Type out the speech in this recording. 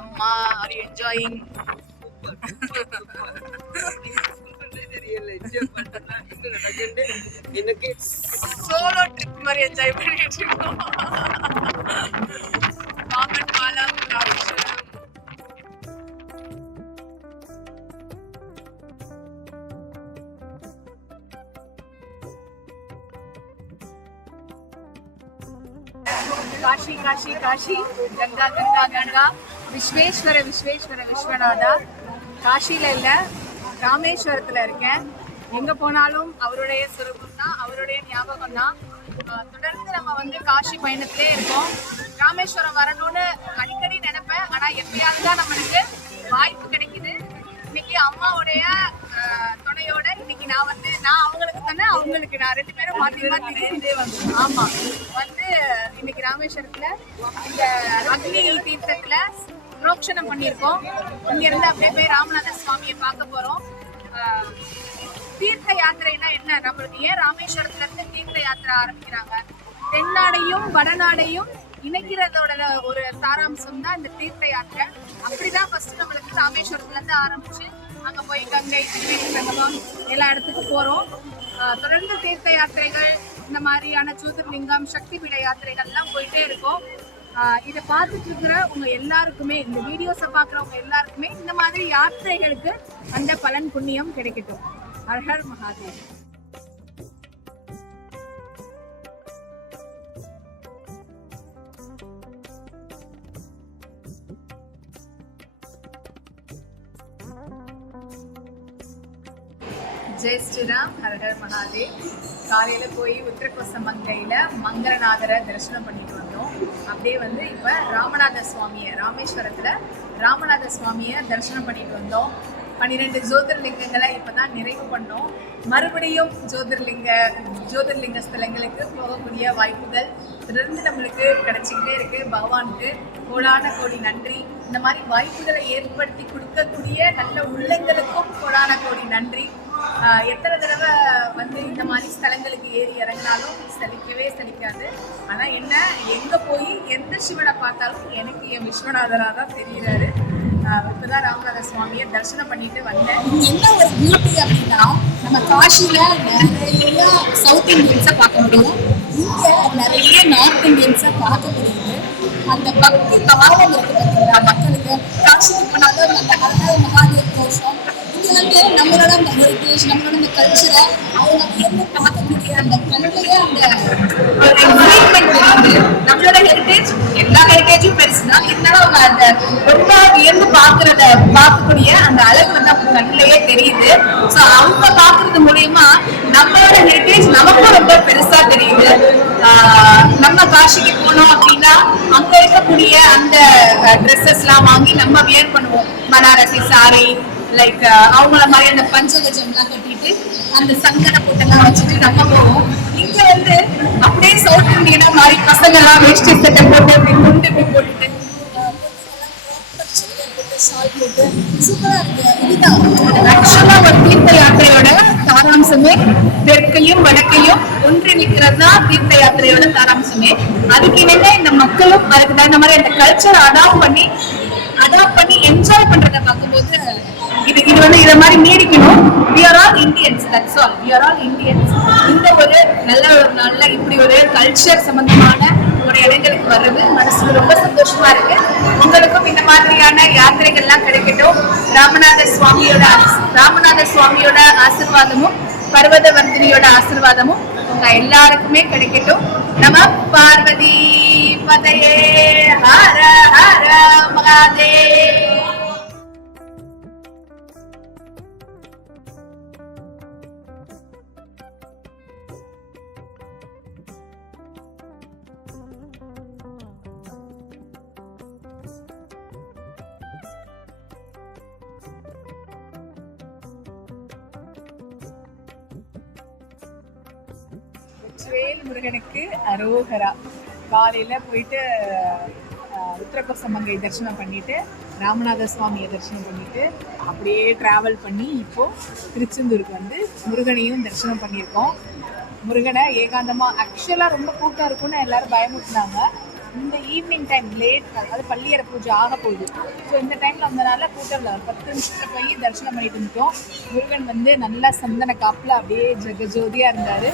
அம்மா are you enjoying? Solo trip மாதிரி enjoy பண்ணிட்டு இருக்கோம். பாம்பன்பாலம், ராமேஸ்வரம். காஷி காஷி காஷி, கங்கா கங்கா கங்கா, விஸ்வேஸ்வர விஸ்வேஸ்வர விஸ்வநாதா. காஷியில இல்ல, ராமேஸ்வரத்துல இருக்கேன். எங்க போனாலும் அவருடைய சுரூபம் தான், அவருடைய ஞாபகம் தான். தொடர்ந்து நம்ம வந்து காஷி பயணத்திலே இருக்கோம். ராமேஸ்வரம் வரணும்னு அடிக்கடி நினைப்பேன், ஆனா எப்பயாவது தான் நம்மளுக்கு வாய்ப்பு கிடைக்குது. இன்னைக்கு அம்மாவுடைய துணையோட இன்னைக்கு நான் அவங்களுக்கு தானே, அவங்களுக்கு நான் 2 பேரும் மாற்றி மாற்றி வந்தோம். ஆமா, வந்து இன்னைக்கு ராமேஸ்வரத்துல இந்த அக்னி தீர்த்தத்துல புரோக்ஷனம் பண்ணியிருக்கோம். இங்க இருந்து அப்படியே போய் ராமநாத சுவாமியை பார்க்க போறோம். தீர்த்த யாத்திரைனா என்ன, நம்மளுக்கு ஏன் ராமேஸ்வரத்துல இருந்து தீர்த்த யாத்திரை ஆரம்பிக்கிறாங்க? தென்னாடையும் வடநாடையும் இணைக்கிறதோட ஒரு சாராம்சம் தான் இந்த தீர்த்த யாத்திரை. அப்படிதான் ஃபர்ஸ்ட் நம்மளுக்கு ராமேஸ்வரத்துல இருந்து ஆரம்பிச்சு அங்க போய் கங்கை, திரிவேணி சங்கமம் எல்லா இடத்துக்கு போறோம். தொடர்ந்து தீர்த்த யாத்திரைகள், இந்த மாதிரியான ஜோதிர்லிங்கம், சக்தி பீட யாத்திரைகள் எல்லாம் போயிட்டே இருக்கும். இதை பார்த்துட்டு இருக்கிற உங்க எல்லாருக்குமே, இந்த வீடியோஸை பார்க்குறவங்க எல்லாருக்குமே இந்த மாதிரி யாத்திரைகளுக்கு அந்த பலன் புண்ணியம் கிடைக்கட்டும். ஹர் ஹர் மகாதேவ். ஜெய் ஸ்ரீராம், ஹர ஹர் மகாதேவ். காலையில் போய் உத்திரகோசமங்கையில் மங்களநாதரை தரிசனம் பண்ணிட்டு வந்தோம். அப்படியே வந்து இப்போ ராமநாத சுவாமியை, ராமேஸ்வரத்தில் ராமநாத சுவாமியை தரிசனம் பண்ணிட்டு வந்தோம். 12 ஜோதிர்லிங்கங்களை இப்போ தான் நிறைவு பண்ணோம். மறுபடியும் ஜோதிர்லிங்க ஸ்தலங்களுக்கு போகக்கூடிய வாய்ப்புகள் தொடர்ந்து நம்மளுக்கு கிடைச்சிக்கிட்டே இருக்கு. பகவானுக்கு கோடான கோடி நன்றி. இந்த மாதிரி வாய்ப்புகளை ஏற்படுத்தி கொடுக்கக்கூடிய நல்ல உள்ளங்களுக்கும் கோடான கோடி நன்றி. எத்தனை தடவை வந்து இந்த மாதிரி ஸ்தலங்களுக்கு ஏறி இறங்கினாலும் சலிக்கவே சலிக்காது. ஆனால் என்ன, எங்கே போய் எந்த சிவனை பார்த்தாலும் எனக்கு என் விஸ்வநாதராக தான் தெரிகிறாரு. இப்போதான் ராமநாத சுவாமியை தரிசனம் பண்ணிட்டு வந்தேன். என்ன ஒரு பியூட்டி அப்படின்னா, நம்ம காஷியில் நிறைய சவுத் இண்டியன்ஸை பார்க்க முடியும், இங்கே நிறைய நார்த் இண்டியன்ஸை பார்க்க முடியுது. அந்த பக்தி பாவம் இருக்கு பார்த்தீங்களா மக்களுக்கு. காஷிக்கு போனாலும் அந்த ஹர மகாதேவ் கோஷம், இது வந்து நம்மளோட அந்த ஹெரிட்டேஜ், நம்மளோட அந்த கல்ச்சரை அவங்க வியந்து பார்க்கக்கூடிய அந்த கல்வியை, அந்த ஒரு எக்ஸைட்மெண்ட் இருக்குது. நம்மளோட ஹெரிட்டேஜ், எல்லா ஹெரிட்டேஜும் பெருசு தான், இருந்தாலும் அவங்க அந்த ரொம்ப வியந்து பார்க்கக்கூடிய அந்த அழகு வந்து அவங்க கண்ணிலேயே தெரியுது. ஸோ அவங்க பார்க்கறது மூலியமா நம்மளோட ஹெரிட்டேஜ் நமக்கும் ரொம்ப பெருசா தெரியுது. நம்ம காஷிக்கு போனோம் அப்படின்னா அங்க இருக்கக்கூடிய அந்த ட்ரெஸ்ஸஸ்லாம் வாங்கி நம்ம வியர் பண்ணுவோம். பனாரசி சாரி, லைக் அவங்கள மாதிரி அந்த பஞ்சகஜம்லாம் கட்டிட்டு அந்த சங்கன போட்டெல்லாம் வச்சுட்டு நம்ம போவோம். இங்க வந்து அப்படியே சவுத் இண்டியனா மாதிரி பசங்க எல்லாம் வேஷ்டி சட்டை போட்டு அப்படி குண்டு இப்படி போட்டுட்டு சூப்பரா இருக்கு. இதுதான் ஆக்சுவலா ஒரு தீர்த்த யாத்திரையோட சாராம்சமே. தெற்கையும் வடக்கையும் ஒன்றிணைக்கிறது தான் தீர்த்த யாத்திரையோட சாராம்சமே. அதுக்கு இணைந்த இந்த மக்களும் அதுக்கு தகுந்த மாதிரி அந்த கல்ச்சரை அடாப்ட் பண்ணி என்ஜாய் பண்றதை பார்க்கும்போது இது வந்து இதை மாதிரி நீடிக்கணும். We are all Indians, that's all. We are all Indians. இந்த ஒரு நல்ல இப்படி ஒரு கல்ச்சர் சம்பந்தமான ஒரு இடங்களுக்கு வர்றது மனசுக்கு ரொம்ப சந்தோஷமா இருக்கு. உங்களுக்கும் இந்த மாதிரியான யாத்திரைகள்லாம் கிடைக்கட்டும். ராமநாத சுவாமியோட ஆசீர்வாதமும் பர்வதவர்தினியோட ஆசீர்வாதமும் உங்க எல்லாருக்குமே கிடைக்கட்டும். நம பார்வதி பதையே, ஹர ஹர மகாதேவ். வேல் முருகனுக்கு அரோகரா. காலையில போயிட்டு உத்திரகோசமங்கை தரிசனம் பண்ணிட்டு ராமநாத சுவாமியை தரிசனம் பண்ணிட்டு அப்படியே டிராவல் பண்ணி இப்போ திருச்செந்தூருக்கு வந்து முருகனையும் தரிசனம் பண்ணியிருக்கோம். முருகனை ஏகாந்தமா, ஆக்சுவலா ரொம்ப கூட்டம் இருக்கும்னு எல்லாரும் பயமுறுத்தினாங்க. இந்த ஈவினிங் டைம் லேட், அதாவது பள்ளியறை பூஜை ஆக போகுது. ஸோ இந்த டைமில் வந்தனால கூட்டம் இல்லை. 10 நிமிஷத்தில் போய் தரிசனம் பண்ணிட்டு வந்துட்டோம். முருகன் வந்து நல்லா சந்தன காப்பில் அப்படியே ஜெகஜோதியாக இருந்தார்.